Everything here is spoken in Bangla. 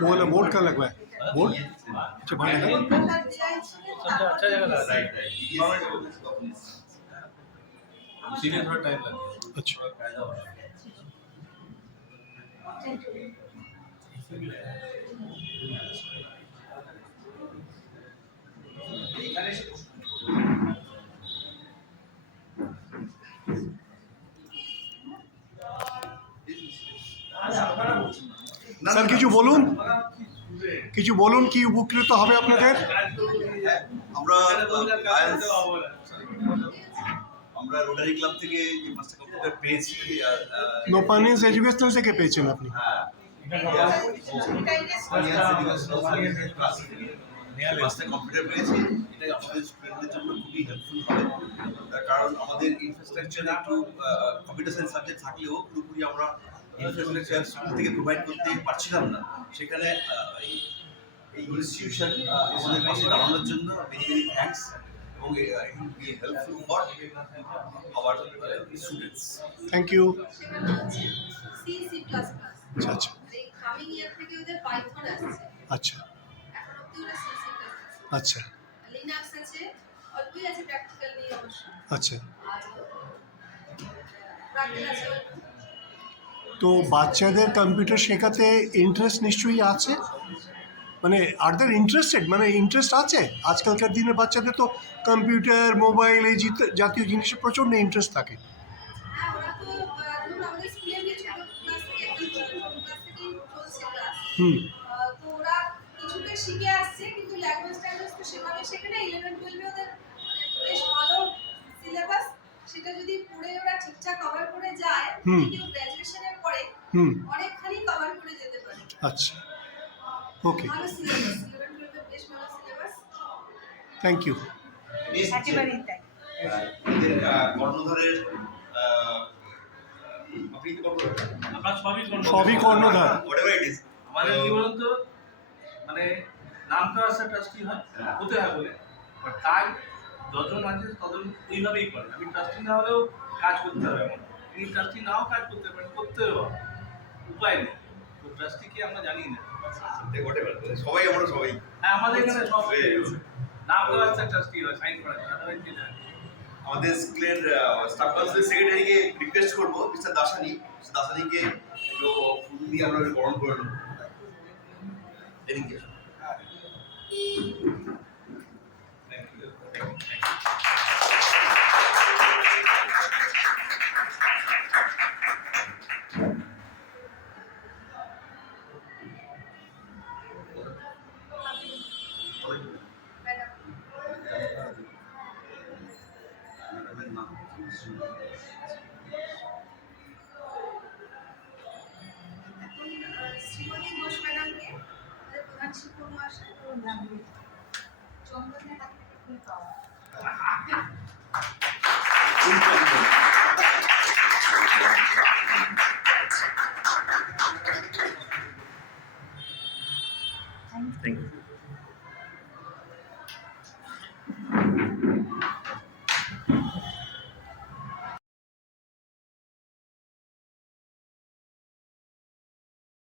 वो वाला बोर्ड का लगवा है बोर्ड अच्छा बाहर लगा अच्छा जगह लगा राइट इसीलिए थोड़ा टाइम लग गया अच्छा স্যার কিছু বলুন কি উপকৃত হবে আপনাদের আমরা রোটারি ক্লাব থেকে যে মাস্টার কম্পিউটার পেয়েছি নোপানিয়াস এডুকেশনাল থেকে পেয়েছেন আপনি মাস্টার কম্পিউটার পেয়েছি এটা আমাদের স্টুডেন্টদের জন্য খুবই হেল্পফুল হবে কারণ আমাদের ইনফ্রাস্ট্রাকচার একটু কম্পিউটার সায়েন্স সাবজেক্ট থাকলেও পুরোপুরি আমরা ইনফ্রাস্ট্রাকচার স্কুল থেকে প্রোভাইড করতে পারছিলাম না সেখানে এই ইনস্টিটিউশন আমাদের পাশে দাঁড়ানোর জন্য ভেরি ভেরি থ্যাঙ্কস এবং it will be helpful for our students. Thank you. C++. আচ্ছা আচ্ছা কামিং ইয়ার থেকে ওদের পাইথন আসছে আচ্ছা এখন অবধি ওরা C++। আচ্ছা লিনাক্স আছে অল্পই আছে প্র্যাকটিক্যাল নিয়ে অবশ্য আচ্ছা আর প্র্যাকটিক্যাল আছে তো বাচ্চাদের কম্পিউটার শেখাতে ইন্টারেস্ট নিশ্চয়ই আছে মানে আর দের ইন্টারেস্টেড মানে ইন্টারেস্ট আছে আজকালকার দিনের বাচ্চাদের তো কম্পিউটার মোবাইল এই জাতীয় জিনিসে প্রচণ্ড ইন্টারেস্ট থাকে হ্যাঁ ওরা তো ধরুন আমাদের স্কুলে যে ছোট ক্লাস থেকে একদম ক্লাস থেকেই চলছে ক্লাস তো ওরা কিছুটা শিখে আসছে কিন্তু ল্যাঙ্গুয়েজ তো সেভাবে শেখে না 11-12 ওদের বেশ ভালো সিলেবাস সেটা যদি পড়ে ওরা ঠিকঠাক কভার করে যায় কেউ গ্র্যাজুয়েশনের পরে অনেকখানি কভার করে যেতে পারে আচ্ছা ওকে ভালো সিলেবাস 11-12 বেশ ভালো সিলেবাস থ্যাংক ইউ একেবারেই তাই এদের কর্ণধারের আপনি কি করবেন আমরা সবই কর্ণধার whatever it is আমাদের কি বলুন তো মানে নাম তো আসা ট্রাস্টি হয় হতে হয় বলে বাট কাজ যতজন আছে ততজন ওইভাবেই করে আমি ট্রাস্টি না হলেও কাজ করতে হবে আমার তিনি ট্রাস্টি নাও কাজ করতে পারেন করতেও হবে উপায় নেই তো ট্রাস্টিকে আমরা জানি না whatever সবাই আমরা সবাই হ্যাঁ আমাদের এখানে সব নাম তো আসছে ট্রাস্টি হয় সাইন করা আমাদের স্কুলের স্টাফ কাউন্সিলের সেক্রেটারিকে রিকোয়েস্ট করবো মিস্টার দাসানিকে একটু ফুল দিয়ে আমরা বরণ করে নেবো এদিকে শ্রীমতী ঘোষ ম্যাডামকে আমাদের প্রধান শিক্ষক মহাশয় চন্দনের হাত থেকে ফুল পাওয়া